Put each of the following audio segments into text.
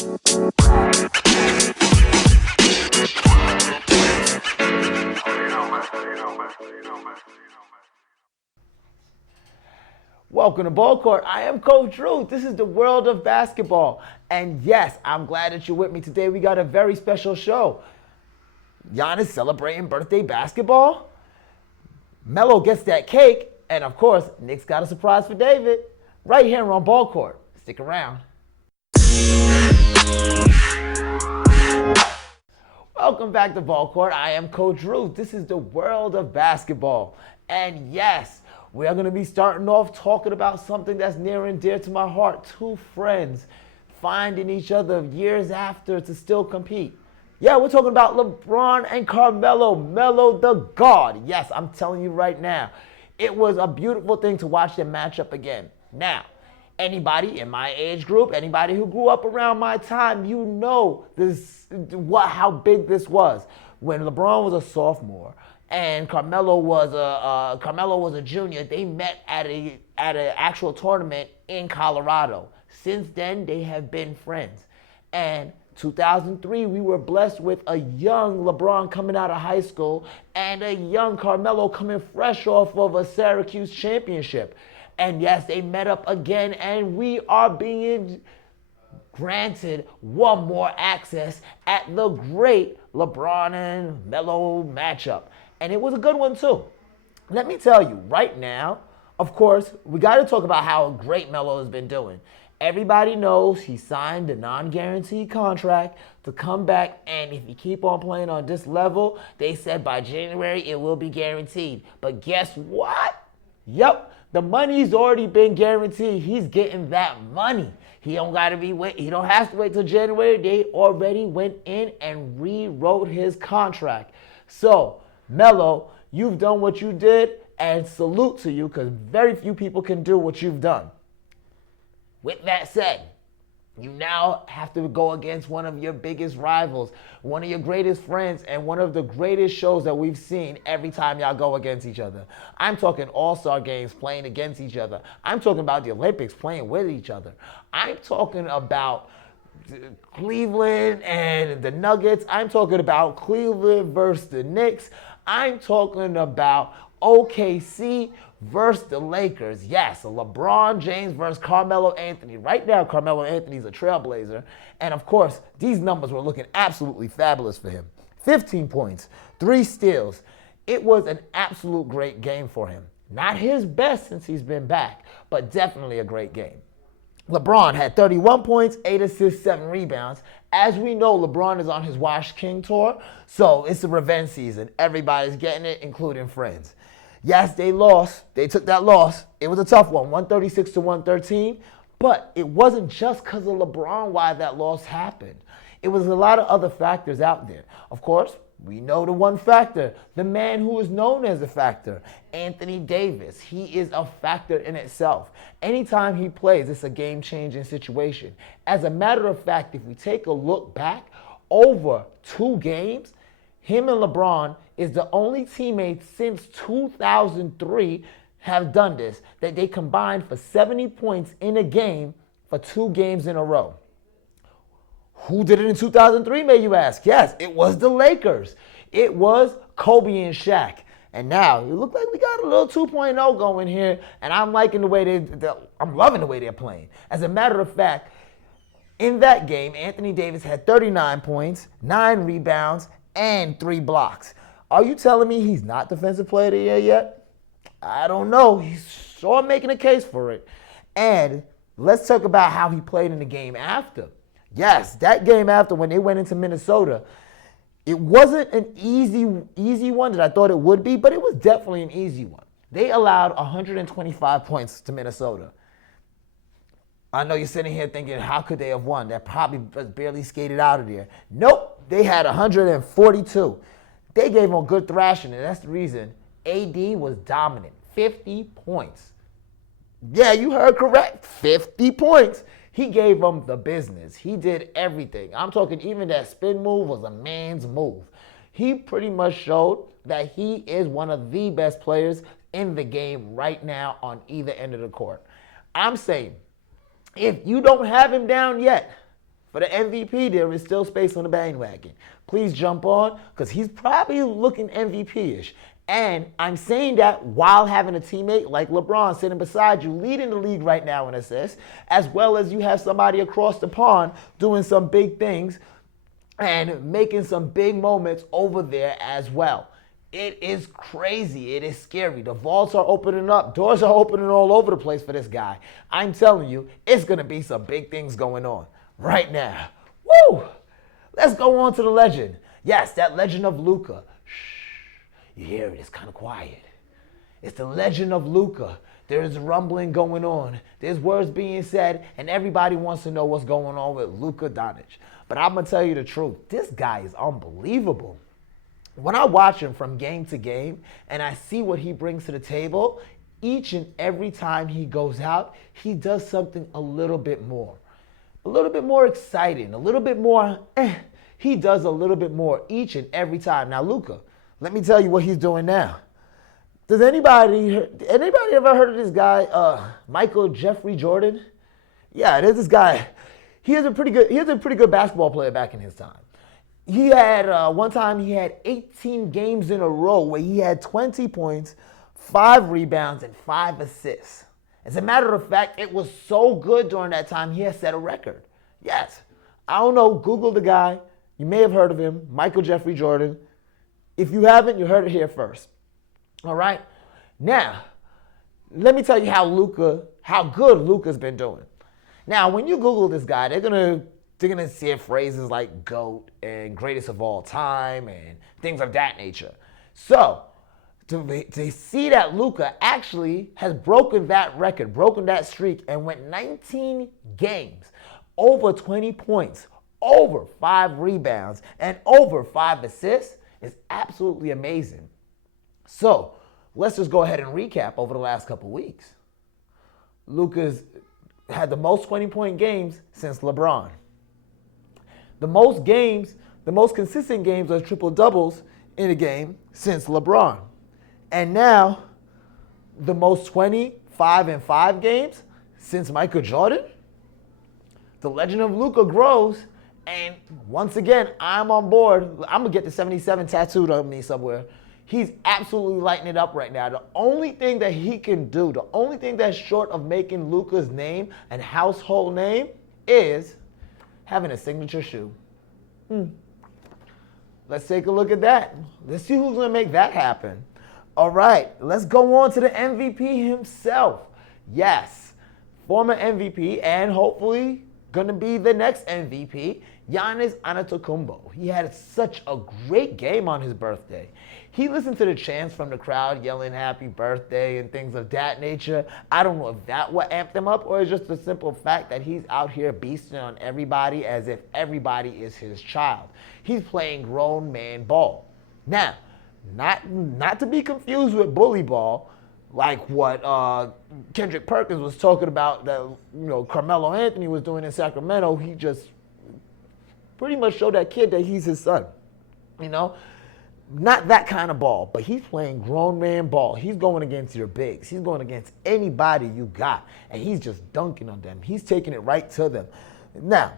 Welcome to BallCourt. I am Coach Ruth. This is the world of basketball. And yes, I'm glad that you're with me today. We got a very special show. Giannis celebrating birthday basketball. Melo gets that cake. And of course, Knicks got a surprise for David. Right here on BallCourt. Stick around. Welcome back to BallCourt. I am Coach Ruth. This is the world of basketball. And yes, we are going to be starting off talking about something that's near and dear to my heart. Two friends finding each other years after to still compete. Yeah, we're talking about LeBron and Carmelo, Melo the God. Yes, I'm telling you right now, it was a beautiful thing to watch them match up again. Now, anybody in my age group, anybody who grew up around my time, you know how big this was. When LeBron was a sophomore and Carmelo was a junior, they met at an actual tournament in Colorado. Since then, they have been friends. And 2003, we were blessed with a young LeBron coming out of high school and a young Carmelo coming fresh off of a Syracuse championship. And yes, they met up again, and we are being granted one more access at the great LeBron and Melo matchup. And it was a good one too. Let me tell you, right now, of course, we got to talk about how great Melo has been doing. Everybody knows he signed a non-guaranteed contract to come back, and if you keep on playing on this level, they said by January it will be guaranteed. But guess what? Yep, the money's already been guaranteed. He's getting that money. He don't have to wait till January. They already went in and rewrote his contract. So, Melo, you've done what you did, and salute to you, because very few people can do what you've done. With that said, you now have to go against one of your biggest rivals, one of your greatest friends, and one of the greatest shows that we've seen every time y'all go against each other. I'm talking all-star games playing against each other. I'm talking about the Olympics playing with each other. I'm talking about Cleveland and the Nuggets. I'm talking about Cleveland versus the Knicks. I'm talking about OKC versus the Lakers. Yes, LeBron James versus Carmelo Anthony. Right now, Carmelo Anthony's a trailblazer. And of course, these numbers were looking absolutely fabulous for him. 15 points, 3 steals. It was an absolute great game for him. Not his best since he's been back, but definitely a great game. LeBron had 31 points, 8 assists, 7 rebounds. As we know, LeBron is on his Wash King tour, so it's a revenge season. Everybody's getting it, including friends. Yes, they lost. They took that loss. It was a tough one, 136 to 113. But it wasn't just because of LeBron why that loss happened. It was a lot of other factors out there. Of course, we know the one factor, the man who is known as a factor, Anthony Davis. He is a factor in itself. Anytime he plays, it's a game-changing situation. As a matter of fact, if we take a look back over 2 games, him and LeBron is the only teammates since 2003 have done this, that they combined for 70 points in a game for 2 games in a row. Who did it in 2003, may you ask? Yes, it was the Lakers. It was Kobe and Shaq. And now, it looks like we got a little 2.0 going here, and I'm loving the way they're playing. As a matter of fact, in that game, Anthony Davis had 39 points, 9 rebounds, and 3 blocks. Are you telling me he's not Defensive Player of the Year yet? I don't know. He's sure making a case for it. And let's talk about how he played in the game after. Yes, that game after when they went into Minnesota, it wasn't an easy one that I thought it would be, but it was definitely an easy one. They allowed 125 points to Minnesota. I know you're sitting here thinking, how could they have won? That probably barely skated out of there. Nope, they had 142. They gave them a good thrashing, and that's the reason AD was dominant. 50 points. Yeah, you heard correct. 50 points. He gave them the business. He did everything. I'm talking even that spin move was a man's move. He pretty much showed that he is one of the best players in the game right now on either end of the court. I'm saying, if you don't have him down yet, For the MVP, there is still space on the bandwagon. Please jump on, because he's probably looking MVP-ish. And I'm saying that while having a teammate like LeBron sitting beside you, leading the league right now in assists, as well as you have somebody across the pond doing some big things and making some big moments over there as well. It is crazy. It is scary. The vaults are opening up. Doors are opening all over the place for this guy. I'm telling you, it's going to be some big things going on right now. Woo! Let's go on to the legend. Yes, that legend of Luka. You hear it, it's kind of quiet. It's the legend of Luka. There is rumbling going on. There's words being said, and everybody wants to know what's going on with Luka Doncic. But I'm going to tell you the truth. This guy is unbelievable. When I watch him from game to game, and I see what he brings to the table, each and every time he goes out, he does something a little bit more. A little bit more exciting, a little bit more, he does a little bit more each and every time. Now, Luka, let me tell you what he's doing now. Does anybody ever heard of this guy, Michael Jeffrey Jordan? Yeah, there's this guy. He was a pretty good basketball player back in his time. He had, one time he had 18 games in a row where he had 20 points, 5 rebounds, and 5 assists. As a matter of fact, it was so good during that time, he had set a record. Yes. I don't know, Google the guy. You may have heard of him, Michael Jeffrey Jordan. If you haven't, you heard it here first. All right? Now, let me tell you how good Luka's been doing. Now, when you Google this guy, they're gonna see phrases like GOAT and greatest of all time and things of that nature. So, to see that Luka actually has broken that record, broken that streak, and went 19 games, over 20 points, over 5 rebounds, and over 5 assists is absolutely amazing. So, let's just go ahead and recap over the last couple weeks. Luka's had the most 20-point games since LeBron. The most consistent games are triple doubles in a game since LeBron. And now, the most 25 and 5 games since Michael Jordan. The legend of Luka grows. And once again, I'm on board. I'm going to get the 77 tattooed on me somewhere. He's absolutely lighting it up right now. The only thing that he can do, the only thing that's short of making Luka's name a household name is having a signature shoe. Let's take a look at that. Let's see who's going to make that happen. All right, let's go on to the MVP himself. Yes, former MVP and hopefully going to be the next MVP, Giannis Antetokounmpo. He had such a great game on his birthday. He listened to the chants from the crowd yelling happy birthday and things of that nature. I don't know if that what amped him up or it's just the simple fact that he's out here beasting on everybody as if everybody is his child. He's playing grown man ball. Now, not to be confused with bully ball, like what Kendrick Perkins was talking about that Carmelo Anthony was doing in Sacramento. He just pretty much showed that kid that he's his son. Not that kind of ball, but he's playing grown man ball. He's going against your bigs. He's going against anybody you got, and he's just dunking on them. He's taking it right to them. Now,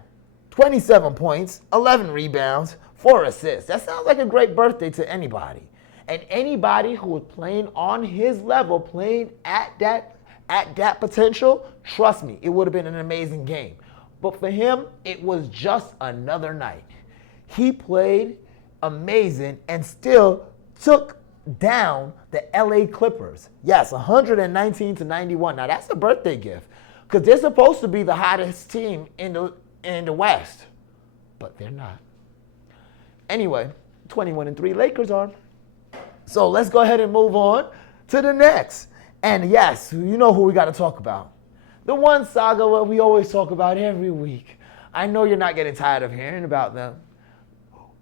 27 points, 11 rebounds, 4 assists. That sounds like a great birthday to anybody. And anybody who was playing on his level, playing at that potential, trust me, it would have been an amazing game. But for him, it was just another night. He played amazing and still took down the LA Clippers. Yes, 119-91. Now that's a birthday gift because they're supposed to be the hottest team in the West, but they're not. Anyway, 21-3 Lakers are. So let's go ahead and move on to the next. And yes, you know who we got to talk about. The one saga that we always talk about every week. I know you're not getting tired of hearing about them.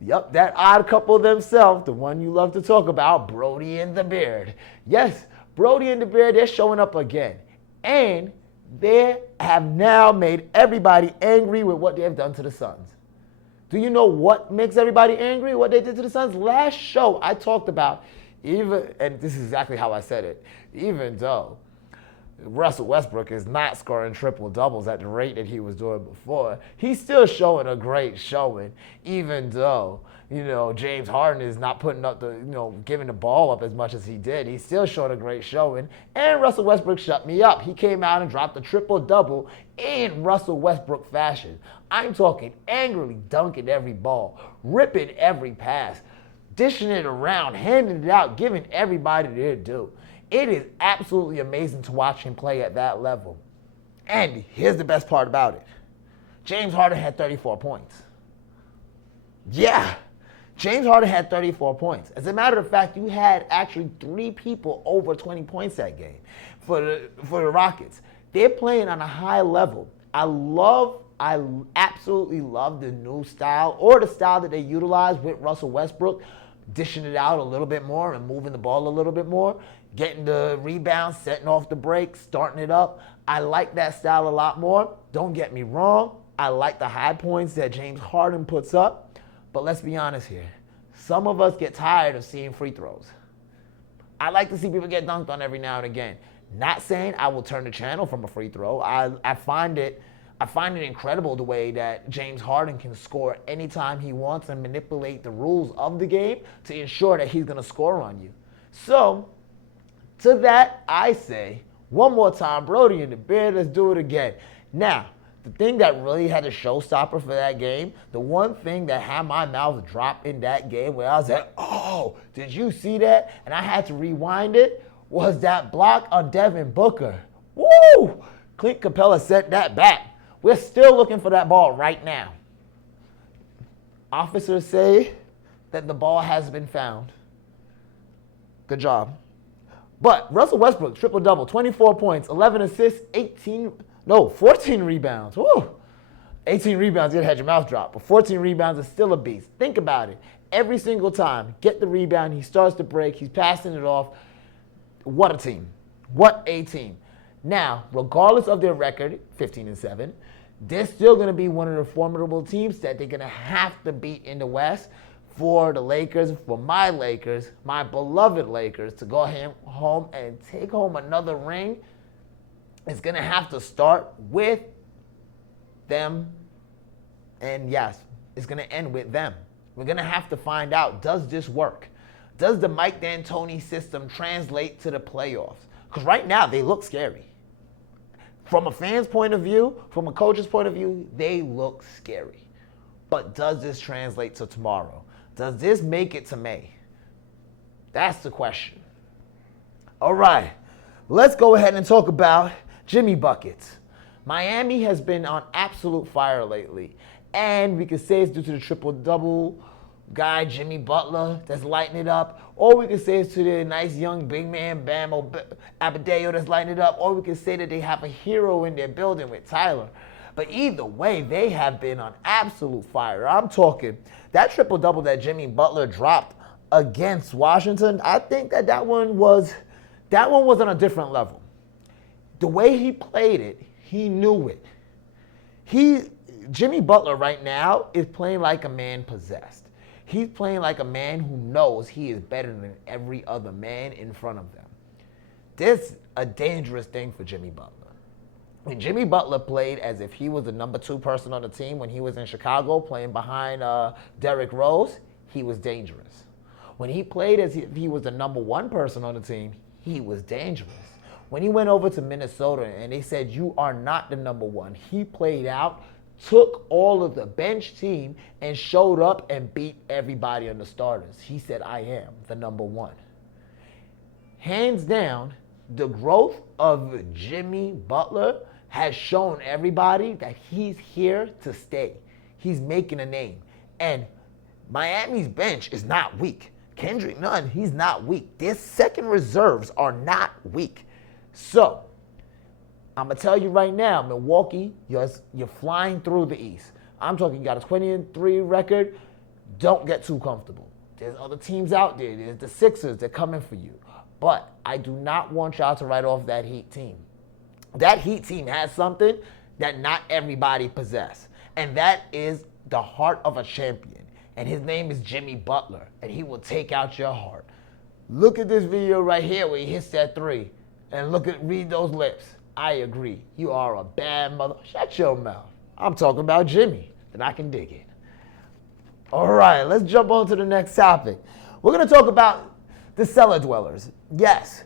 Yup, that odd couple themselves, the one you love to talk about, Brodie and the Beard. Yes, Brodie and the Beard, they're showing up again. And they have now made everybody angry with what they have done to the Suns. Do you know what makes everybody angry, what they did to the Suns? Last show, I talked about, and this is exactly how I said it, even though Russell Westbrook is not scoring triple-doubles at the rate that he was doing before. He's still showing a great showing, even though, James Harden is not putting up giving the ball up as much as he did. He's still showing a great showing. And Russell Westbrook shut me up. He came out and dropped a triple-double in Russell Westbrook fashion. I'm talking angrily dunking every ball, ripping every pass, dishing it around, handing it out, giving everybody their due. It is absolutely amazing to watch him play at that level. And here's the best part about it. James Harden had 34 points. Yeah, James Harden had 34 points. As a matter of fact, you had actually 3 people over 20 points that game for the Rockets. They're playing on a high level. I absolutely love the new style, or the style that they utilize with Russell Westbrook, dishing it out a little bit more and moving the ball a little bit more, getting the rebounds, setting off the break, starting it up. I like that style a lot more. Don't get me wrong. I like the high points that James Harden puts up. But let's be honest here. Some of us get tired of seeing free throws. I like to see people get dunked on every now and again. Not saying I will turn the channel from a free throw. I find it incredible the way that James Harden can score anytime he wants and manipulate the rules of the game to ensure that he's going to score on you. So, to that, I say, one more time, Brodie in the beard, let's do it again. Now, the thing that really had a showstopper for that game, the one thing that had my mouth drop in that game where I was like, oh, did you see that? And I had to rewind it, was that block on Devin Booker. Woo! Clint Capella sent that back. We're still looking for that ball right now. Officers say that the ball has been found. Good job. But Russell Westbrook, triple-double, 24 points, 11 assists, 14 rebounds. Woo! 18 rebounds, you had your mouth drop. But 14 rebounds is still a beast. Think about it. Every single time, get the rebound, he starts to break, he's passing it off. What a team. What a team. Now, regardless of their record, 15-7, they're still going to be one of the formidable teams that they're going to have to beat in the West for the Lakers, for my Lakers, my beloved Lakers, to go home and take home another ring. It's going to have to start with them. And yes, it's going to end with them. We're going to have to find out, does this work? Does the Mike D'Antoni system translate to the playoffs? Because right now, they look scary. From a fan's point of view, from a coach's point of view, they look scary. But does this translate to tomorrow? Does this make it to May? That's the question. All right, let's go ahead and talk about Jimmy Buckets. Miami has been on absolute fire lately. And we could say it's due to the triple-double guy, Jimmy Butler, that's lighting it up. Or we could say it's to the nice young big man, Bam Adebayo, that's lighting it up. Or we could say that they have a hero in their building with Tyler. But either way, they have been on absolute fire. I'm talking that triple-double that Jimmy Butler dropped against Washington. I think that one was on a different level. The way he played it, he knew it. Jimmy Butler right now is playing like a man possessed. He's playing like a man who knows he is better than every other man in front of them. This is a dangerous thing for Jimmy Butler. When Jimmy Butler played as if he was the number 2 person on the team when he was in Chicago playing behind Derrick Rose, he was dangerous. When he played as if he was the number 1 person on the team, he was dangerous. When he went over to Minnesota and they said, you are not the number 1, he played out, took all of the bench team and showed up and beat everybody on the starters. He said, I am the number 1. Hands down, the growth of Jimmy Butler has shown everybody that he's here to stay. He's making a name. And Miami's bench is not weak. Kendrick Nunn, he's not weak. Their second reserves are not weak. So, I'm going to tell you right now, Milwaukee, you're flying through the East. I'm talking, you got a 20-3 record. Don't get too comfortable. There's other teams out there. There's the Sixers. They're coming for you. But I do not want y'all to write off that Heat team. That Heat team has something that not everybody possesses. And that is the heart of a champion. And his name is Jimmy Butler. And he will take out your heart. Look at this video right here where he hits that 3. and read those lips. I agree. You are a bad mother. Shut your mouth. I'm talking about Jimmy, then I can dig it. All right, let's jump on to the next topic. We're going to talk about the cellar dwellers. Yes.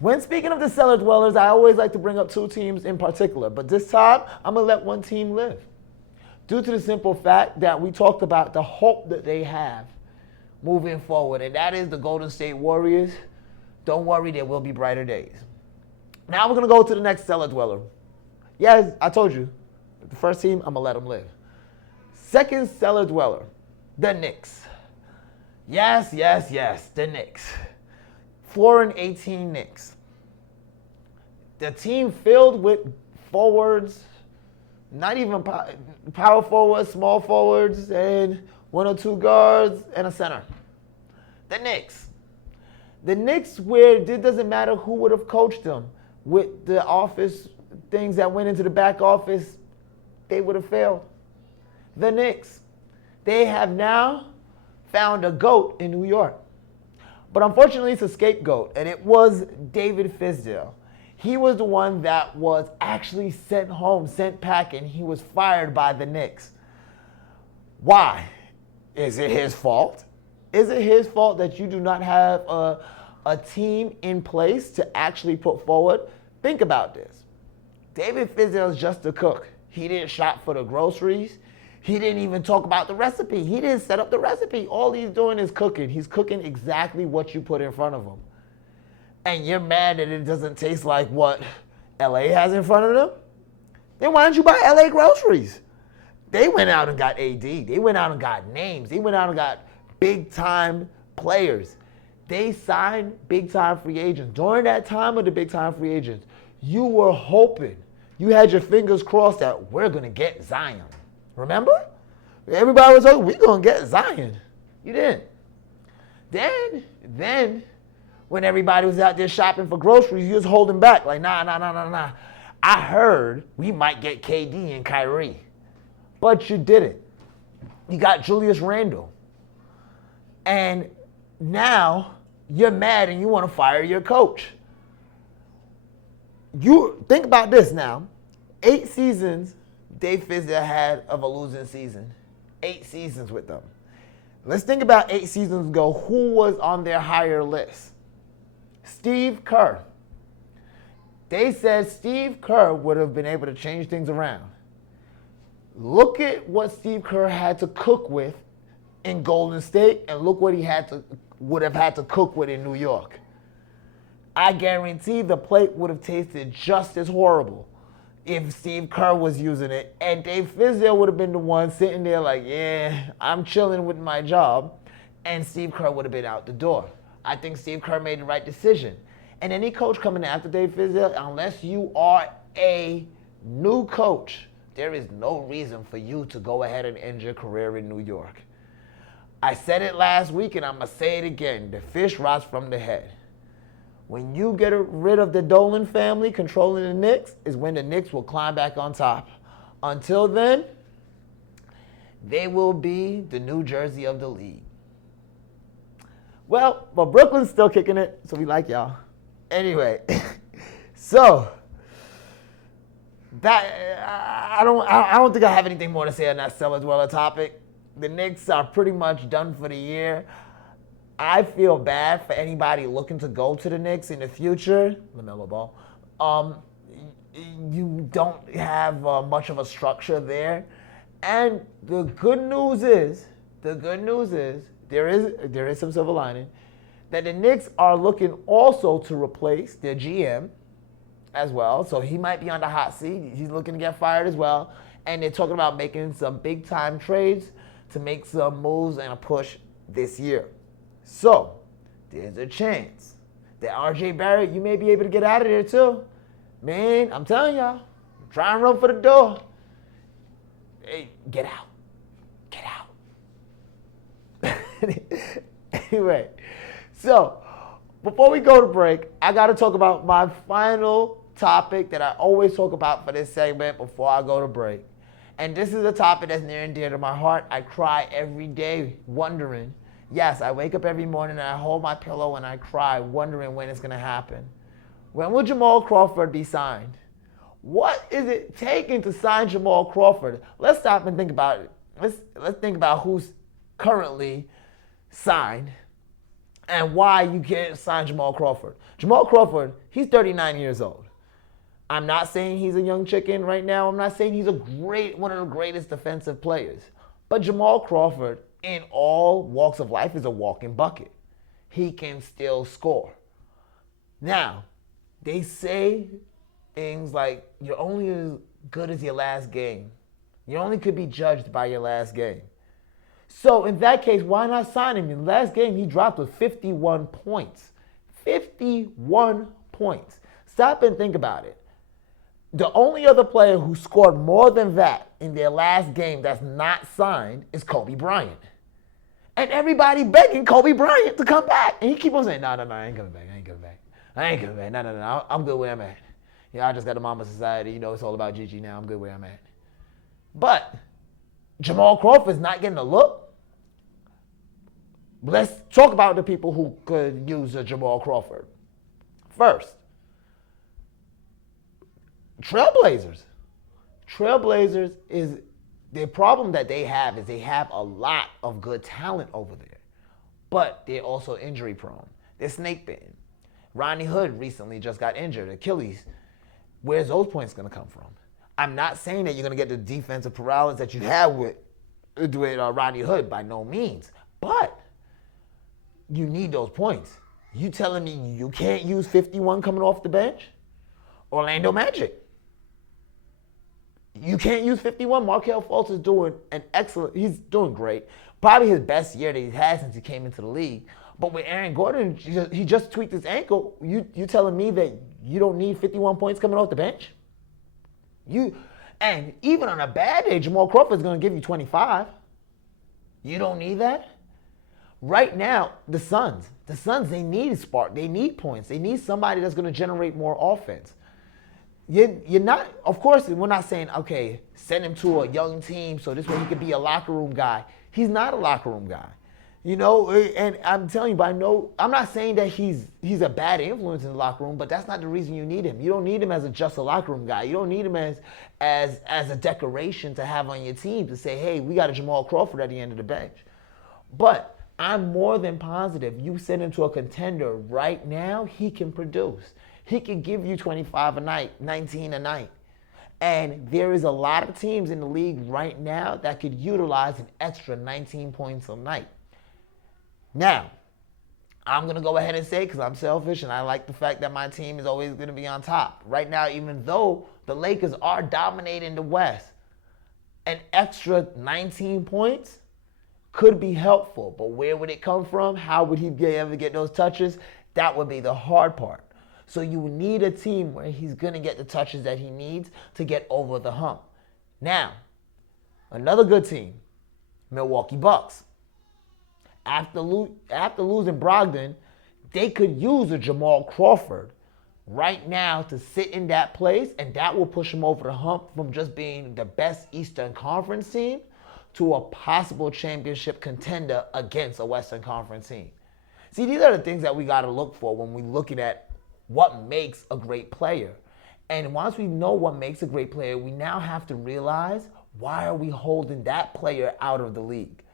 When speaking of the cellar dwellers, I always like to bring up two teams in particular, but this time I'm going to let one team live. Due to the simple fact that we talked about the hope that they have moving forward, and that is the Golden State Warriors. Don't worry, there will be brighter days. Now we're going to go to the next cellar dweller. Yes, I told you. The first team, I'm going to let them live. Second cellar dweller, the Knicks. Yes, the Knicks. 4-18 Knicks. The team filled with forwards, not even power forwards, small forwards, and one or two guards and a center. The Knicks. The Knicks, where it doesn't matter who would have coached them, with the office things that went into the back office, they would have failed. The Knicks. They have now found a GOAT in New York. But unfortunately, it's a scapegoat, and it was David Fizdale. He was the one that was actually sent home, sent packing. He was fired by the Knicks. Why? Is it his fault? Is it his fault that you do not have a team in place to actually put forward? Think about this. David Fizdale is just a cook. He didn't shop for the groceries. He didn't even talk about the recipe. He didn't set up the recipe. All he's doing is cooking. He's cooking exactly what you put in front of him. And you're mad that it doesn't taste like what LA has in front of them? Then why don't you buy LA groceries? They went out and got AD. They went out and got names. They went out and got big-time players. They signed big-time free agents. During that time of the big-time free agents, you were hoping, you had your fingers crossed that we're going to get Zion. Remember? Everybody was like, we're going to get Zion. You didn't. Then, when everybody was out there shopping for groceries, you was holding back. Like, nah. I heard we might get KD and Kyrie. But you didn't. You got Julius Randle. And now you're mad and you want to fire your coach. You think about this now. 8 seasons Dave Fizdale had of a losing season. 8 seasons with them. Let's think about 8 seasons ago. Who was on their higher list? Steve Kerr. They said Steve Kerr would have been able to change things around. Look at what Steve Kerr had to cook with in Golden State, and look what he would have had to cook with in New York. I guarantee the plate would have tasted just as horrible if Steve Kerr was using it, and Dave Fizdale would have been the one sitting there like, yeah, I'm chilling with my job, and Steve Kerr would have been out the door. I think Steve Kerr made the right decision. And any coach coming after Dave Fizdale, unless you are a new coach, there is no reason for you to go ahead and end your career in New York. I said it last week, and I'm going to say it again. The fish rots from the head. When you get rid of the Dolan family controlling the Knicks is when the Knicks will climb back on top. Until then, they will be the New Jersey of the league. Well, but Brooklyn's still kicking it, so we like y'all. Anyway, so that I don't think I have anything more to say on that cellar dweller topic. The Knicks are pretty much done for the year. I feel bad for anybody looking to go to the Knicks in the future. Lamelo Ball. You don't have much of a structure there. And the good news is there is some silver lining, that the Knicks are looking also to replace their GM as well. So he might be on the hot seat. He's looking to get fired as well. And they're talking about making some big-time trades to make some moves and a push this year. So there's a chance that RJ Barrett, you may be able to get out of there too. Man, I'm telling y'all, try and run for the door. Hey, get out. Get out. Anyway, so before we go to break, I got to talk about my final topic that I always talk about for this segment before I go to break. And this is a topic that's near and dear to my heart. I cry every day wondering. Yes, I wake up every morning and I hold my pillow and I cry wondering when it's going to happen. When will Jamal Crawford be signed? What is it taking to sign Jamal Crawford? Let's stop and think about it. Let's think about who's currently signed and why you can't sign Jamal Crawford. Jamal Crawford, he's 39 years old. I'm not saying he's a young chicken right now. I'm not saying he's one of the greatest defensive players. But Jamal Crawford, in all walks of life, is a walking bucket. He can still score. Now, they say things like, you're only as good as your last game. You only could be judged by your last game. So in that case, why not sign him? In the last game, he dropped with 51 points. 51 points. Stop and think about it. The only other player who scored more than that in their last game that's not signed is Kobe Bryant. And everybody begging Kobe Bryant to come back. And he keep on saying, no, I ain't coming back. No, I'm good where I'm at. Yeah, I just got a Mama Society. It's all about Gigi now. I'm good where I'm at. But Jamal Crawford's not getting a look. Let's talk about the people who could use a Jamal Crawford. First, Trailblazers. Trailblazers is the problem that they have is they have a lot of good talent over there, but they're also injury prone. They're snake bitten. Rodney Hood recently just got injured, Achilles. Where's those points going to come from? I'm not saying that you're going to get the defensive paralysis that you have with Rodney Hood, by no means, but you need those points. You telling me you can't use 51 coming off the bench? Orlando Magic. You can't use 51. Markelle Fultz is doing he's doing great. Probably his best year that he's had since he came into the league. But with Aaron Gordon, he just tweaked his ankle. You telling me that you don't need 51 points coming off the bench? And even on a bad day, Jamal Crawford's going to give you 25. You don't need that? Right now, the Suns, they need a spark. They need points. They need somebody that's going to generate more offense. You're not, of course, we're not saying, okay, send him to a young team so this way he could be a locker room guy. He's not a locker room guy. And I'm telling you, I'm not saying that he's a bad influence in the locker room, but that's not the reason you need him. You don't need him as just a locker room guy. You don't need him as a decoration to have on your team to say, hey, we got a Jamal Crawford at the end of the bench. But I'm more than positive you send him to a contender right now, he can produce. He can give you 25 a night, 19 a night. And there is a lot of teams in the league right now that could utilize an extra 19 points a night. Now, I'm going to go ahead and say, because I'm selfish and I like the fact that my team is always going to be on top. Right now, even though the Lakers are dominating the West, an extra 19 points could be helpful. But where would it come from? How would he be able to get those touches? That would be the hard part. So you need a team where he's going to get the touches that he needs to get over the hump. Now, another good team, Milwaukee Bucks. After losing Brogdon, they could use a Jamal Crawford right now to sit in that place, and that will push him over the hump from just being the best Eastern Conference team to a possible championship contender against a Western Conference team. See, these are the things that we got to look for when we're looking at what makes a great player. And once we know what makes a great player, we now have to realize, why are we holding that player out of the league?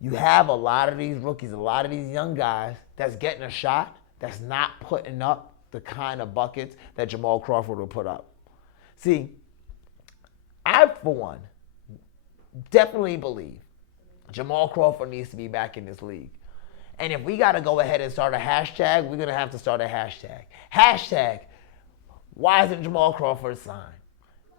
You have a lot of these rookies, a lot of these young guys that's getting a shot that's not putting up the kind of buckets that Jamal Crawford will put up. See, I, for one, definitely believe Jamal Crawford needs to be back in this league. And if we got to go ahead and start a hashtag, we're going to have to start a hashtag. Hashtag, why isn't Jamal Crawford signed?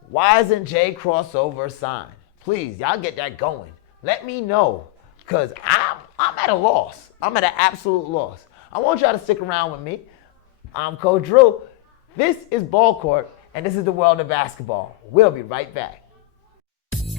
Why isn't Jay Crossover signed? Please, y'all get that going. Let me know, because I'm at a loss. I'm at an absolute loss. I want y'all to stick around with me. I'm Coach Drew. This is BallCourt, and this is the world of basketball. We'll be right back.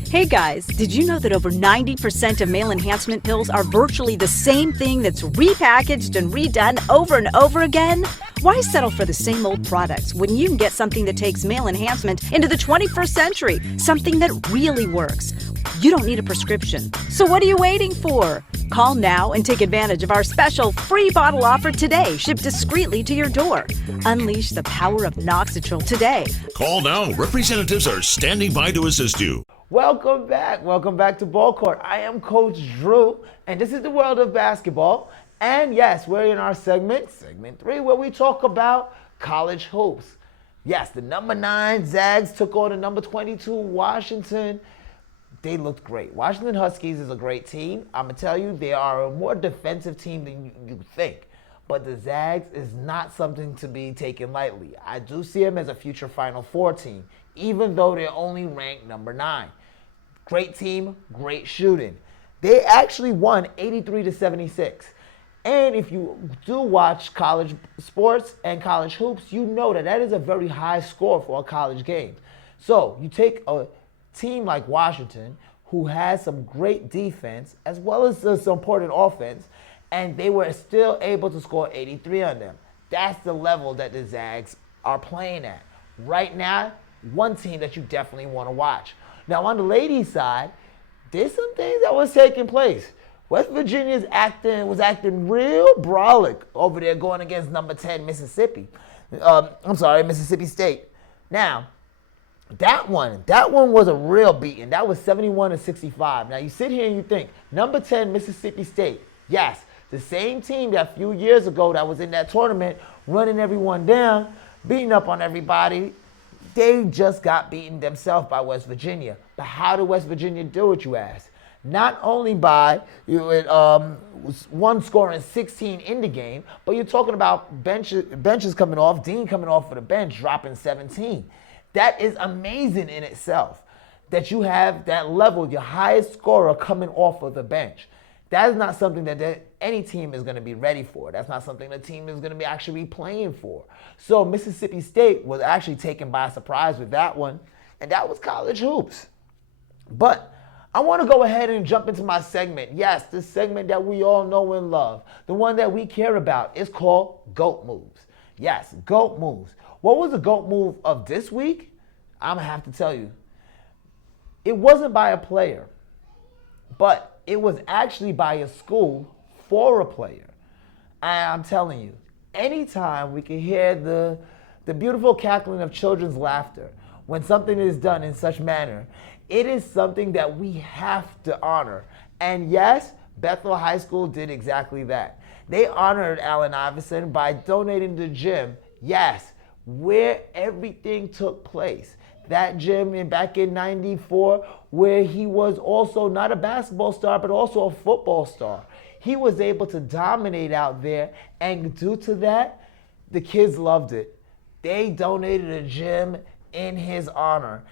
Hey guys, did you know that over 90% of male enhancement pills are virtually the same thing that's repackaged and redone over and over again? Why settle for the same old products when you can get something that takes male enhancement into the 21st century? Something that really works. You don't need a prescription. So what are you waiting for? Call now and take advantage of our special free bottle offer today, shipped discreetly to your door. Unleash the power of Noxitril today. Call now. Representatives are standing by to assist you. Welcome back. Welcome back to BallCourt. I am Coach Drew, and this is the world of basketball. And yes, we're in our segment 3, where we talk about college hoops. Yes, the number 9 Zags took on the number 22 Washington. They looked great. Washington Huskies is a great team. I'm going to tell you, they are a more defensive team than you think. But the Zags is not something to be taken lightly. I do see them as a future Final Four team, even though they're only ranked number 9. Great team, great shooting. They actually won 83-76. And if you do watch college sports and college hoops, you know that that is a very high score for a college game. So you take a team like Washington, who has some great defense as well as some important offense, and they were still able to score 83 on them. That's the level that the Zags are playing at. Right now, one team that you definitely want to watch. Now, on the ladies' side, there's some things that was taking place. West Virginia was acting real brolic over there going against number 10 Mississippi. Mississippi State. Now, that one was a real beating. That was 71-65. Now, you sit here and you think, number 10 Mississippi State, yes, the same team that a few years ago that was in that tournament, running everyone down, beating up on everybody, they just got beaten themselves by West Virginia. But how did West Virginia do it, you ask? Not only by one scoring 16 in the game, but you're talking about benches coming off, Dean coming off for the bench, dropping 17. That is amazing in itself, that you have that level, your highest scorer coming off of the bench. That is not something that any team is going to be ready for. That's not something the team is going to be actually playing for. So Mississippi State was actually taken by surprise with that one, and that was college hoops. But I want to go ahead and jump into my segment. Yes, the segment that we all know and love. The one that we care about is called GOAT Moves. Yes, GOAT Moves. What was the GOAT move of this week? I'm going to have to tell you. It wasn't by a player, but it was actually by a school for a player. And I'm telling you, anytime we can hear the beautiful cackling of children's laughter when something is done in such manner, it is something that we have to honor. And yes, Bethel High School did exactly that. They honored Allen Iverson by donating the gym, yes, where everything took place. That gym back in '94, where he was also not a basketball star, but also a football star. He was able to dominate out there, and due to that, the kids loved it. They donated a gym in his honor.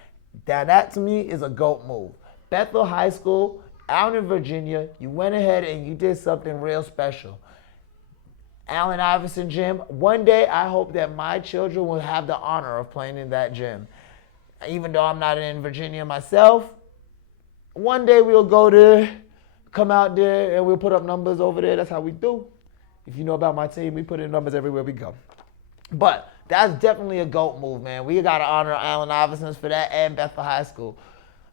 Now that to me is a GOAT move. Bethel High School, out in Virginia, you went ahead and you did something real special. Allen Iverson gym, one day I hope that my children will have the honor of playing in that gym. Even though I'm not in Virginia myself, one day we'll go there, come out there, and we'll put up numbers over there. That's how we do. If you know about my team, we put in numbers everywhere we go. But that's definitely a GOAT move, man. We got to honor Allen Iverson for that and Bethel High School.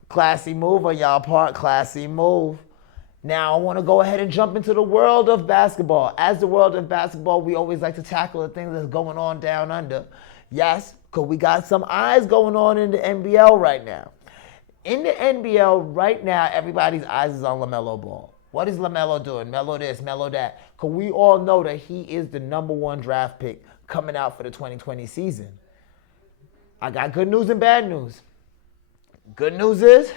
Classy move on y'all part, classy move. Now I want to go ahead and jump into the world of basketball. As the world of basketball, we always like to tackle the things that's going on down under. Yes, because we got some eyes going on in the NBL right now. In the NBL right now, everybody's eyes is on Lamelo Ball. What is Lamelo doing? Melo this, Melo that. Because we all know that he is the number 1 draft pick coming out for the 2020 season. I got good news and bad news. Good news is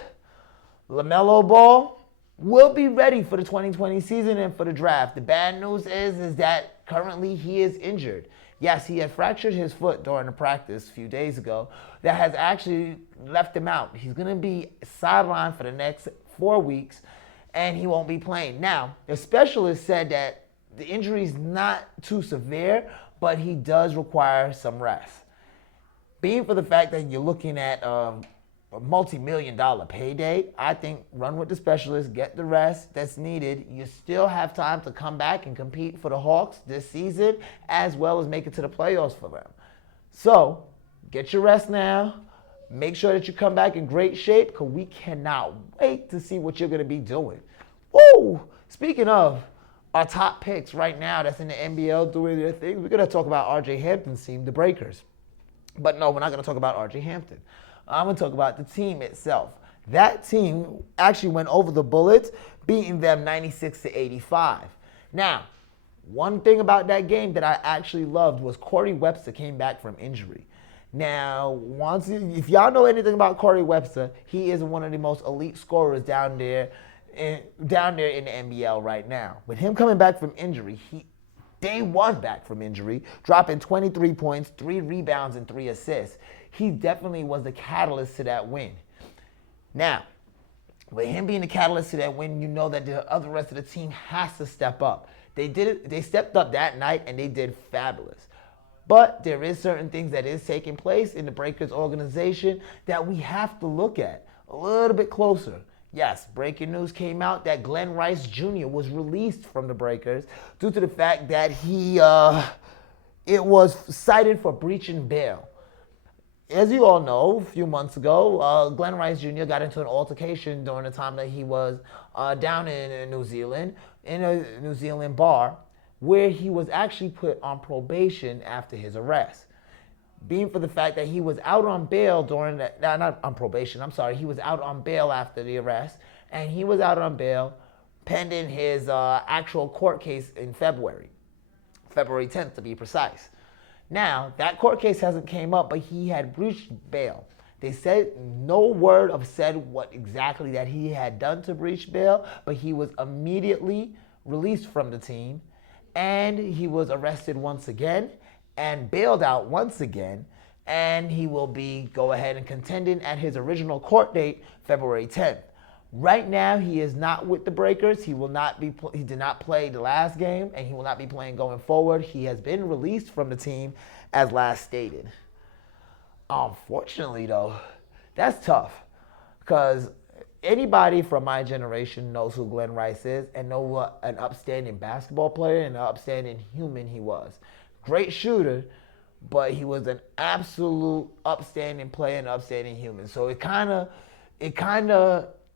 Lamelo Ball will be ready for the 2020 season and for the draft. The bad news is that currently he is injured. Yes, he had fractured his foot during the practice a few days ago. That has actually left him out. He's going to be sidelined for the next 4 weeks, and he won't be playing. Now, the specialist said that the injury is not too severe, but he does require some rest. Being for the fact that you're looking at a multi-million-dollar payday, I think run with the specialist, get the rest that's needed. You still have time to come back and compete for the Hawks this season, as well as make it to the playoffs for them. So, get your rest now. Make sure that you come back in great shape because we cannot wait to see what you're going to be doing. Woo! Speaking of our top picks right now that's in the NBL doing their thing, we're going to talk about R.J. Hampton's team, the Breakers. But no, we're not going to talk about R.J. Hampton. I'm going to talk about the team itself. That team actually went over the Bullets, beating them 96-85. Now, one thing about that game that I actually loved was Corey Webster came back from injury. Now, if y'all know anything about Corey Webster, he is one of the most elite scorers down there in the NBL right now. With him coming back from injury, day one back from injury, dropping 23 points, 3 rebounds, and 3 assists. He definitely was the catalyst to that win. Now, with him being the catalyst to that win, you know that the other rest of the team has to step up. They did it. They stepped up that night, and they did fabulous. But there is certain things that is taking place in the Breakers organization that we have to look at a little bit closer. Yes, breaking news came out that Glenn Rice Jr. was released from the Breakers due to the fact that it was cited for breaching bail. As you all know, a few months ago, Glenn Rice Jr. got into an altercation during the time that he was down in New Zealand, in a New Zealand bar, where he was actually put on probation after his arrest. Being for the fact that he was out on bail during that, not on probation, I'm sorry, he was out on bail after the arrest, and he was out on bail pending his actual court case in February 10th to be precise. Now, that court case hasn't came up, but he had breached bail. They said no word of said what exactly that he had done to breach bail, but he was immediately released from the team, and he was arrested once again and bailed out once again, and he will be go ahead and contending at his original court date, February 10th. Right now, he is not with the Breakers. He did not play the last game, and he will not be playing going forward. He has been released from the team as last stated. Unfortunately, though, that's tough because anybody from my generation knows who Glenn Rice is and know what an upstanding basketball player and an upstanding human he was. Great shooter, but he was an absolute upstanding player and upstanding human. So it kind of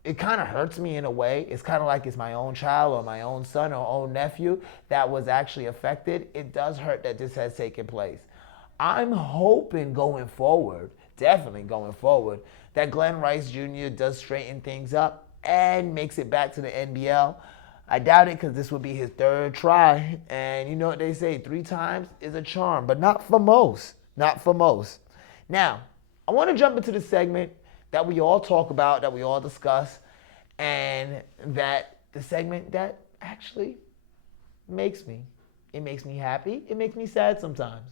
hurts me in a way. It's kind of like it's my own child or my own son or own nephew that was actually affected. It does hurt that this has taken place. I'm hoping going forward, definitely going forward, that Glenn Rice Jr. does straighten things up and makes it back to the NBL. I doubt it because this will be his 3rd try. And you know what they say, 3 times is a charm, but not for most. Not for most. Now, I want to jump into the segment that we all talk about, that we all discuss, and that the segment that actually makes me happy, it makes me sad sometimes.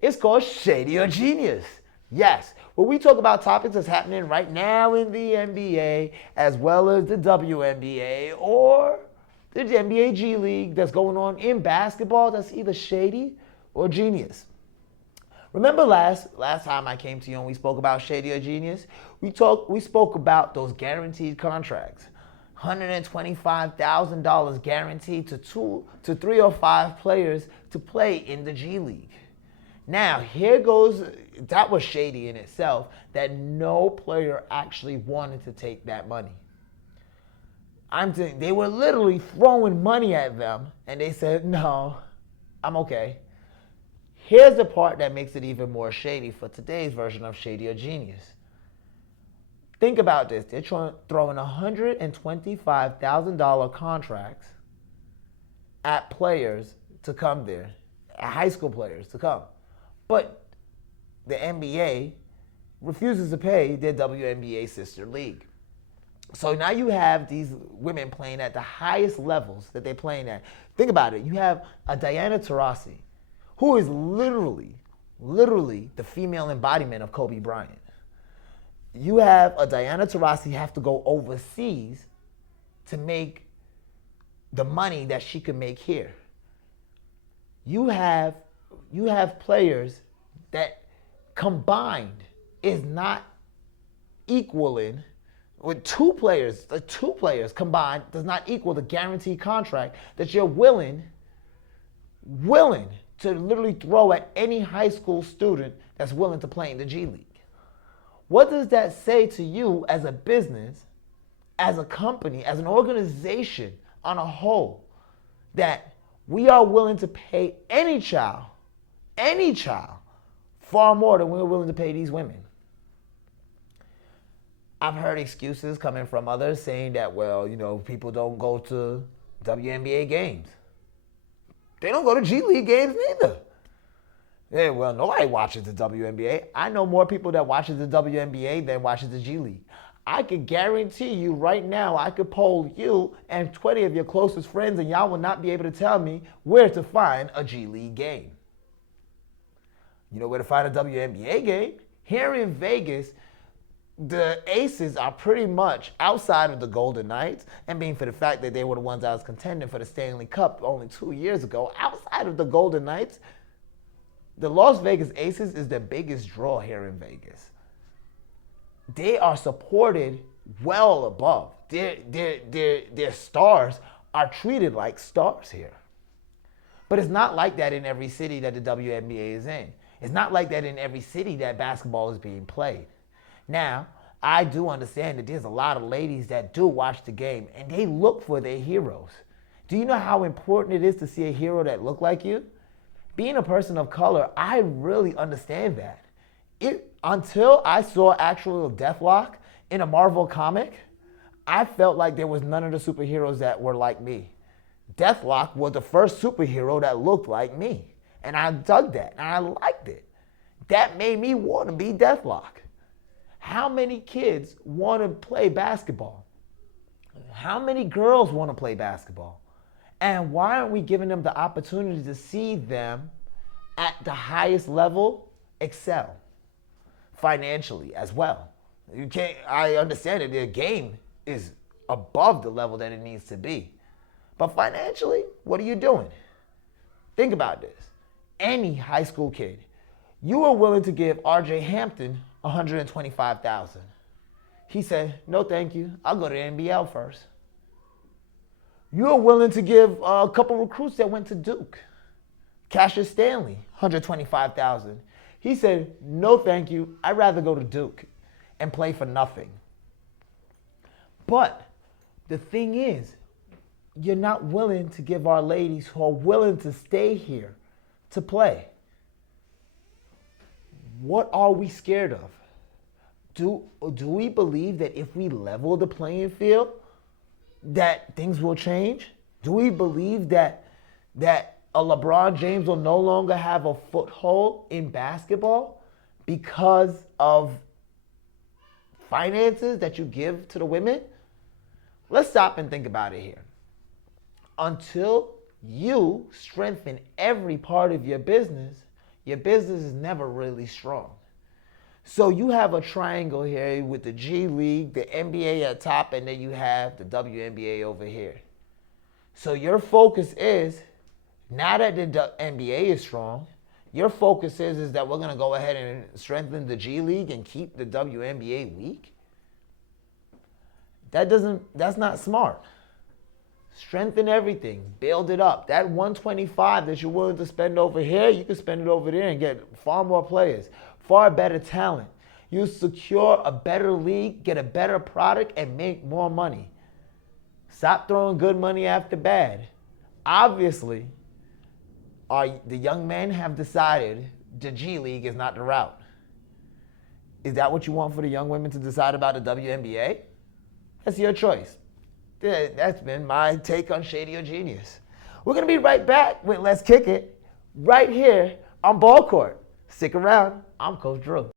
It's called Shady or Genius. Yes, where we talk about topics that's happening right now in the NBA, as well as the WNBA or the NBA G League that's going on in basketball that's either shady or genius. Remember last time I came to you and we spoke about Shady or Genius? We spoke about those guaranteed contracts. $125,000 guaranteed to 3 or 5 players to play in the G League. Now, that was shady in itself, that no player actually wanted to take that money. They were literally throwing money at them, and they said, no, I'm okay. Here's the part that makes it even more shady for today's version of Shady or Genius. Think about this. They're throwing $125,000 contracts at players to come there, at high school players to come. But the NBA refuses to pay their WNBA sister league. So now you have these women playing at the highest levels that they're playing at. Think about it. You have a Diana Taurasi, who is literally the female embodiment of Kobe Bryant. You have a Diana Taurasi have to go overseas to make the money that she could make here. You have players that combined is not equaling with 2 players. The 2 players combined does not equal the guaranteed contract that you're willing to literally throw at any high school student that's willing to play in the G League. What does that say to you as a business, as a company, as an organization on a whole, that we are willing to pay any child, far more than we're willing to pay these women? I've heard excuses coming from others saying that, well, people don't go to WNBA games. They don't go to G League games neither. Yeah, well, nobody watches the WNBA. I know more people that watches the WNBA than watches the G League. I could guarantee you right now, I could poll you and 20 of your closest friends and y'all will not be able to tell me where to find a G League game. You know where to find a WNBA game? Here in Vegas, the Aces are pretty much outside of the Golden Knights, and being for the fact that they were the ones I was contending for the Stanley Cup only 2 years ago, outside of the Golden Knights, the Las Vegas Aces is the biggest draw here in Vegas. They are supported well above. Their stars are treated like stars here. But it's not like that in every city that the WNBA is in. It's not like that in every city that basketball is being played. Now, I do understand that there's a lot of ladies that do watch the game and they look for their heroes. Do you know how important it is to see a hero that look like you? Being a person of color, I really understand that. Until I saw actual Deathlock in a Marvel comic, I felt like there was none of the superheroes that were like me. Deathlock was the first superhero that looked like me. And I dug that, and I liked it. That made me want to be Deathlock. How many kids want to play basketball? How many girls want to play basketball? And why aren't we giving them the opportunity to see them at the highest level excel financially as well? I understand that their game is above the level that it needs to be. But financially, what are you doing? Think about this. Any high school kid, you are willing to give RJ Hampton $125,000. He said, no thank you, I'll go to the NBL first. You're willing to give a couple recruits that went to Duke. Cassius Stanley, $125,000. He said, no thank you, I'd rather go to Duke and play for nothing. But the thing is, you're not willing to give our ladies who are willing to stay here to play. What are we scared of? Do we believe that if we level the playing field, that things will change? Do we believe that a LeBron James will no longer have a foothold in basketball because of finances that you give to the women? Let's stop and think about it here. Until you strengthen every part of your business is never really strong. So you have a triangle here with the G League, the NBA at top, and then you have the WNBA over here. So your focus is, now that the NBA is strong, your focus is that we're going to go ahead and strengthen the G League and keep the WNBA weak? That's not smart. Strengthen everything. Build it up. That 125 that you're willing to spend over here, you can spend it over there and get far more players, far better talent. You secure a better league, get a better product, and make more money. Stop throwing good money after bad. Obviously, the young men have decided the G League is not the route. Is that what you want for the young women to decide about the WNBA? That's your choice. That's been my take on Shady or Genius. We're going to be right back with Let's Kick It right here on BallCourt. Stick around. I'm Coach Drew.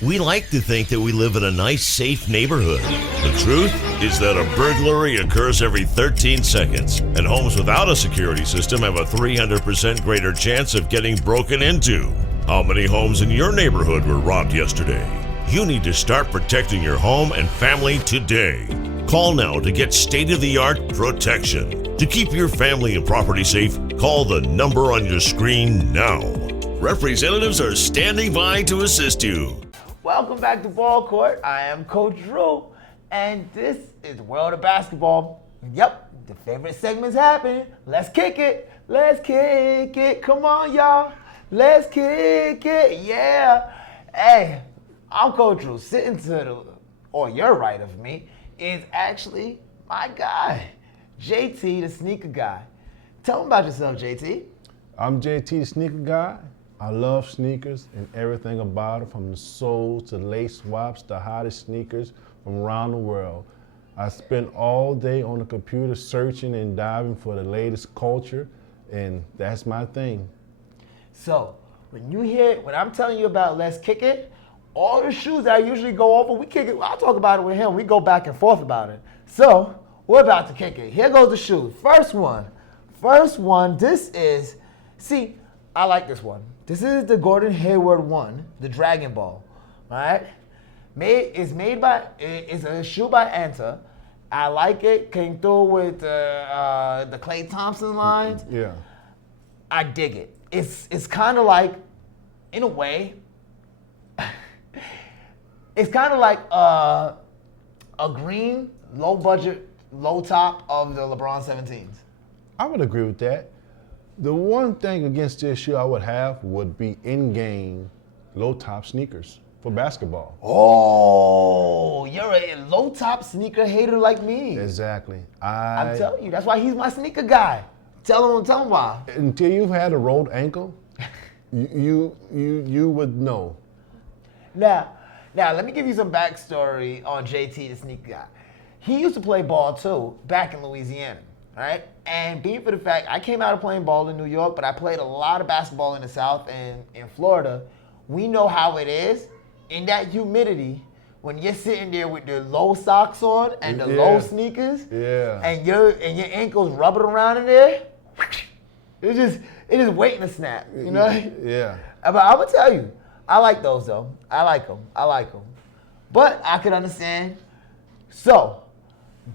We like to think that we live in a nice, safe neighborhood. The truth is that a burglary occurs every 13 seconds, and homes without a security system have a 300% greater chance of getting broken into. How many homes in your neighborhood were robbed yesterday? You need to start protecting your home and family today. Call now to get state-of-the-art protection. To keep your family and property safe, call the number on your screen now. Representatives are standing by to assist you. Welcome back to BallCourt. I am Coach Drew, and this is the world of basketball. Yep, the favorite segment's happening. Let's kick it. Let's kick it. Come on, y'all. Let's kick it. Yeah. Hey, I'm Coach Drew. Sitting your right of me is actually my guy, JT, the sneaker guy. Tell him about yourself, JT. I'm JT, the sneaker guy. I love sneakers and everything about it, from the soles to lace swaps, the hottest sneakers from around the world. I spend all day on the computer searching and diving for the latest culture, and that's my thing. So, when I'm telling you about Let's Kick It, all the shoes that I usually go over, we kick it. I'll talk about it with him. We go back and forth about it. So, we're about to kick it. Here goes the shoe. First one, this is, I like this one. This is the Gordon Hayward one, the Dragon Ball, right? It's a shoe by Anta. I like it. Came through with the Klay Thompson lines. Yeah. I dig it. It's kind of like, in a way, it's kind of like a green, low budget, low top of the LeBron 17s. I would agree with that. The one thing against this shoe I would have would be in-game low-top sneakers for basketball. Oh, you're a low-top sneaker hater like me. Exactly. I'm telling you, that's why he's my sneaker guy. Tell him why. Until you've had a rolled ankle, you would know. Now, let me give you some backstory on JT, the sneaker guy. He used to play ball too, back in Louisiana, right? And being for the fact, I came out of playing ball in New York, but I played a lot of basketball in the South and in Florida. We know how it is in that humidity when you're sitting there with the low socks on and the low sneakers, and your ankles rubbing around in there. It's just waiting to snap, you know? Yeah. But I'm gonna tell you, I like those though. I like them. But I could understand. So,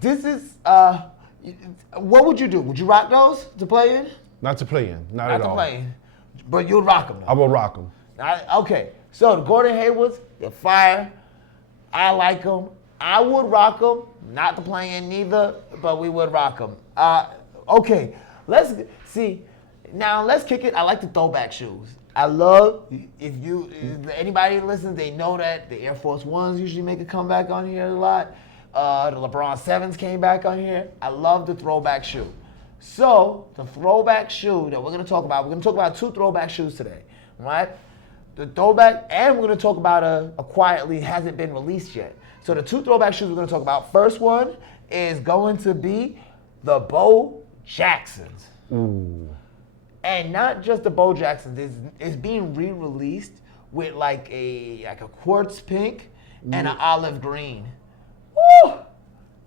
this is, what would you do? Would you rock those to play in? Not to play in, not at all. Not to play in, but you'd rock them though. I will rock them. Okay, so the Gordon Haywards, they're fire. I like them. I would rock them. Not to play in neither, but we would rock them. Okay, let's kick it. I like the throwback shoes. I love, if anybody listens, they know that the Air Force Ones usually make a comeback on here a lot. The LeBron 7s came back on here. I love the throwback shoe. So, the throwback shoe that we're going to talk about two throwback shoes today, right? The throwback, and we're going to talk about a quietly hasn't been released yet. So the two throwback shoes we're going to talk about, first one is going to be the Bo Jacksons. Ooh. And not just the Bo Jacksons, it's being re-released with like a quartz pink and an olive green. Woo!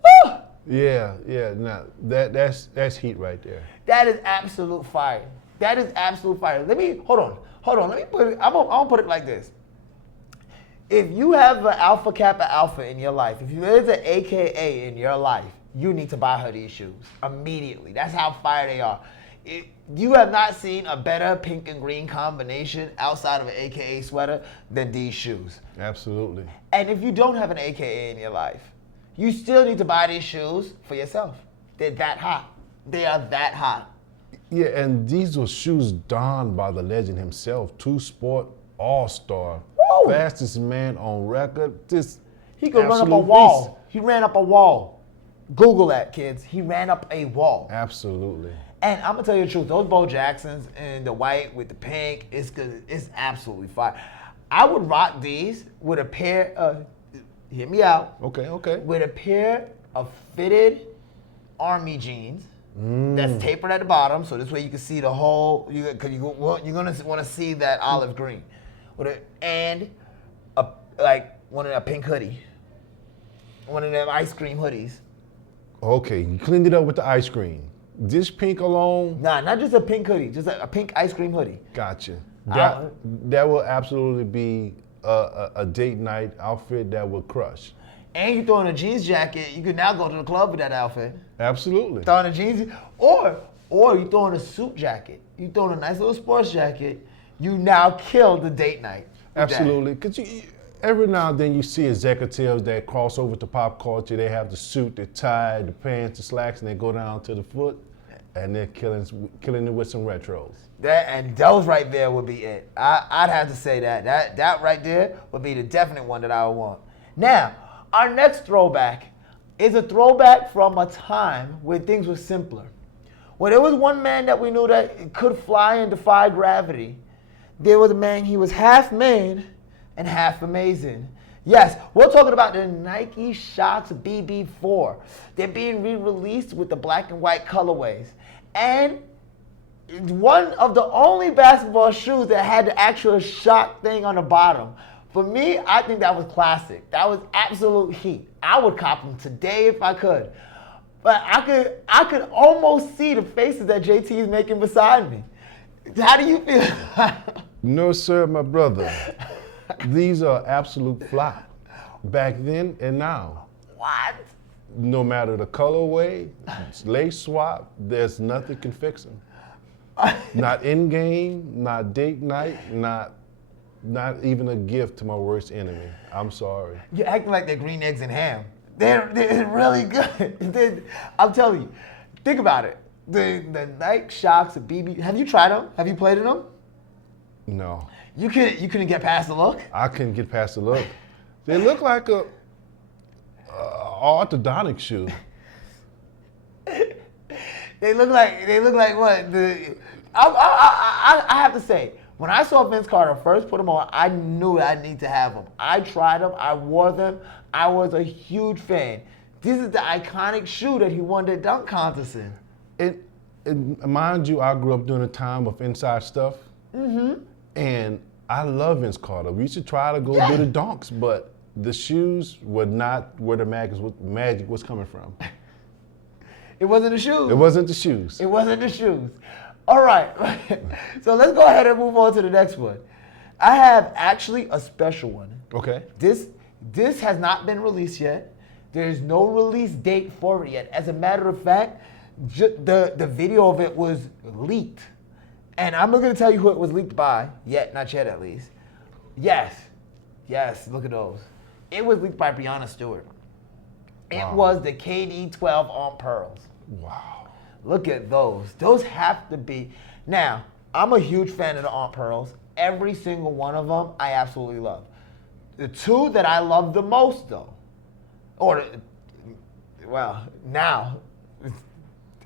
Woo! Yeah. Now that's heat right there. That is absolute fire. Let me hold on. Let me put it. I'm gonna put it like this. If you have an Alpha Kappa Alpha in your life, if there's an AKA in your life, you need to buy her these shoes immediately. That's how fire they are. You have not seen a better pink and green combination outside of an AKA sweater than these shoes. Absolutely. And if you don't have an AKA in your life, you still need to buy these shoes for yourself. They're that hot. They are that hot. Yeah, and these were shoes donned by the legend himself, two-sport all-star, fastest man on record. He could run up a wall. Beast. He ran up a wall. Google that, kids. He ran up a wall. Absolutely. And I'm gonna tell you the truth. Those Bo Jacksons in the white with the pink, it's absolutely fire. I would rock these with a pair of. Hear me out. Okay. With a pair of fitted army jeans. That's tapered at the bottom, so this way you can see the whole. You're gonna want to see that olive green, and a pink hoodie, one of them ice cream hoodies. Okay, you cleaned it up with the ice cream. This pink alone? Nah, not just a pink hoodie, just a pink ice cream hoodie. Gotcha. That will absolutely be a date night outfit that will crush. And you throw in a jeans jacket, you can now go to the club with that outfit. Absolutely. Throw in a jeans, or you throw in a suit jacket. You throw in a nice little sports jacket. You now kill the date night. Absolutely, because every now and then you see executives that cross over to pop culture. They have the suit, the tie, the pants, the slacks, and they go down to the foot. And they're killing it with some retros. And those right there would be it. I'd have to say that right there would be the definite one that I would want. Now, our next throwback is a throwback from a time where things were simpler. When there was one man that we knew that could fly and defy gravity, there was a man, he was half man and half amazing. Yes, we're talking about the Nike Shox BB4. They're being re-released with the black and white colorways. And one of the only basketball shoes that had the actual shock thing on the bottom. For me, I think that was classic. That was absolute heat. I would cop them today if I could. But I could almost see the faces that JT is making beside me. How do you feel? No, sir, my brother. These are absolute flop. Back then and now. What? No matter the colorway, lace swap, there's nothing can fix them. Not in game, not date night, not even a gift to my worst enemy. I'm sorry. You're acting like they're green eggs and ham. They're really good. I'm telling you. Think about it. The Nike Shox BB. Have you tried them? Have you played in them? No. You couldn't get past the look? I couldn't get past the look. They look like a orthodontic shoe. They look like what? I have to say, when I saw Vince Carter first put them on, I knew I need to have them. I tried them. I wore them. I was a huge fan. This is the iconic shoe that he won the dunk contest in. And mind you, I grew up during a time of inside stuff. Mm-hmm. And I love Vince Carter. We used to try to go do the dunks, but the shoes were not where the magic was coming from. It wasn't the shoes. It wasn't the shoes. It wasn't the shoes. All right. So let's go ahead and move on to the next one. I have actually a special one. Okay. This has not been released yet. There's no release date for it yet. As a matter of fact, the video of it was leaked. And I'm not going to tell you who it was leaked by, not yet at least. Yes, look at those. It was leaked by Breonna Stewart. It was the KD 12 on pearls. Wow. Look at those. Those have to be. Now, I'm a huge fan of the on pearls. Every single one of them I absolutely love. The two that I love the most, though, now,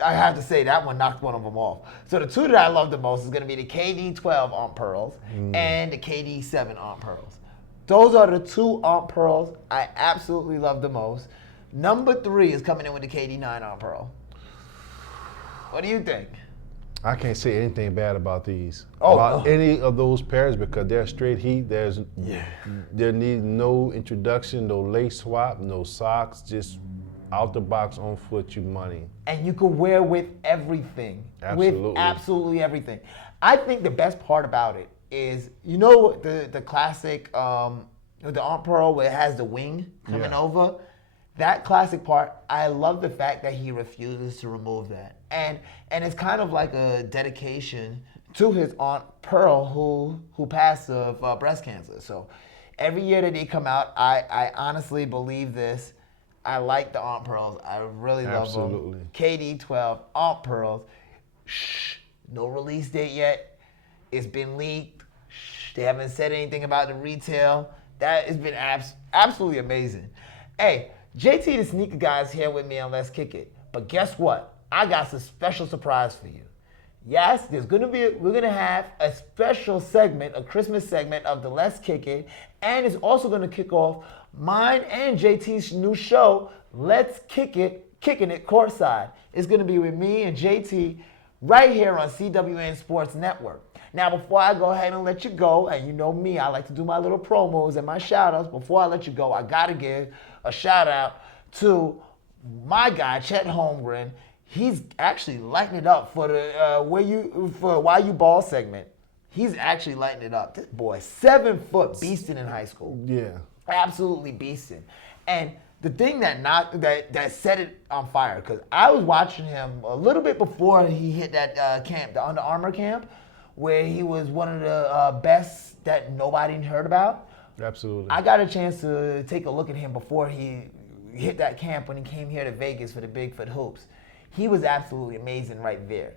I have to say that one knocked one of them off. So the two that I love the most is going to be the KD 12 on pearls and the KD 7 on pearls. Those are the two on pearls I absolutely love the most. Number 3 is coming in with the KD 9 on pearl. What do you think? I can't say anything bad about these. Oh, about any of those pairs because they're straight heat. There need no introduction, no lace swap, no socks, just out the box on foot you money. And you can wear with everything. Absolutely. With absolutely everything. I think the best part about it is, you know the classic, the on pearl where it has the wing coming over? That classic part, I love the fact that he refuses to remove that. And it's kind of like a dedication to his Aunt Pearl who passed of breast cancer. So every year that they come out, I honestly believe this. I like the Aunt Pearls. I really love them. Absolutely. KD 12, Aunt Pearls. Shh, no release date yet. It's been leaked. Shh, they haven't said anything about the retail. That has been absolutely amazing. Hey, JT the Sneaker Guy is here with me on Let's Kick It. But guess what? I got a special surprise for you. Yes, we're gonna have a special segment, a Christmas segment of the Let's Kick It, and it's also gonna kick off mine and JT's new show, Let's Kick It, Kicking It Courtside. It's gonna be with me and JT right here on CWN Sports Network. Now, before I go ahead and let you go, and you know me, I like to do my little promos and my shout-outs. Before I let you go, I gotta give a shout-out to my guy, Chet Holmgren. He's actually lighting it up for the Why You Ball segment. He's actually lighting it up. This boy, 7 foot, beasting in high school. Yeah. Absolutely beasting. And the thing that set it on fire, because I was watching him a little bit before he hit that camp, the Under Armour camp, where he was one of the best that nobody heard about. Absolutely. I got a chance to take a look at him before he hit that camp when he came here to Vegas for the Bigfoot Hoops. He was absolutely amazing right there.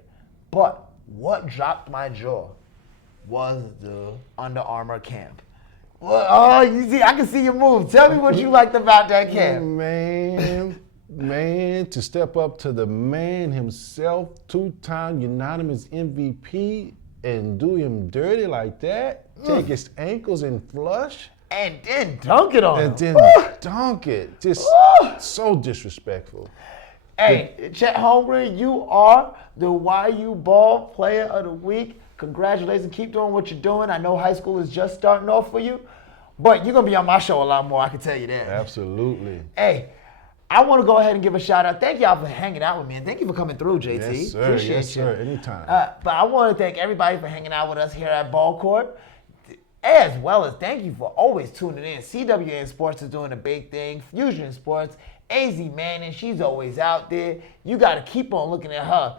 But what dropped my jaw was the Under Armour camp. Well, oh, you see, I can see your move. Tell me what you liked about that camp. Man, to step up to the man himself, 2-time unanimous MVP, and do him dirty like that, take his ankles and flush. And then dunk it on him. And then dunk it. Just so disrespectful. Hey, Chet Holmgren, you are the YU Ball Player of the Week. Congratulations. Keep doing what you're doing. I know high school is just starting off for you, but you're going to be on my show a lot more, I can tell you that. Absolutely. Hey, I want to go ahead and give a shout out. Thank y'all for hanging out with me, and thank you for coming through, JT. Yes, sir. Appreciate Yes, you. sir. Anytime. But I want to thank everybody for hanging out with us here at BallCourt, as well as thank you for always tuning in. CWN Sports is doing a big thing. Fusion Sports, AZ Manning, she's always out there. You got to keep on looking at her.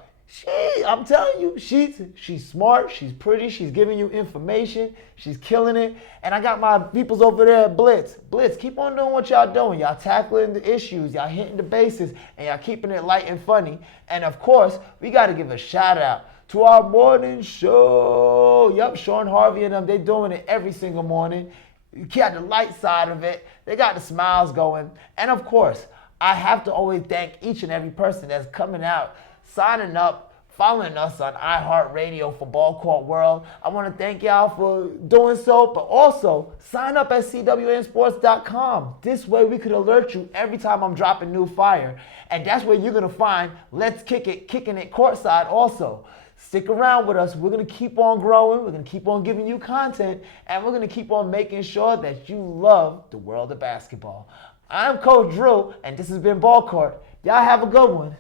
I'm telling you, she's smart, she's pretty, she's giving you information, she's killing it. And I got my peoples over there at Blitz. Blitz, keep on doing what y'all doing. Y'all tackling the issues, y'all hitting the bases, and y'all keeping it light and funny. And of course, we got to give a shout out to our morning show. Yup, Sean Harvey and them, they doing it every single morning. You got the light side of it. They got the smiles going. And of course, I have to always thank each and every person that's coming out, signing up, following us on iHeartRadio for BallCourt World. I want to thank y'all for doing so, but also sign up at CWNsports.com. This way we could alert you every time I'm dropping new fire. And that's where you're going to find Let's Kick It, Kicking It Courtside also. Stick around with us. We're going to keep on growing. We're going to keep on giving you content. And we're going to keep on making sure that you love the world of basketball. I'm Coach Drew, and this has been BallCourt. Y'all have a good one.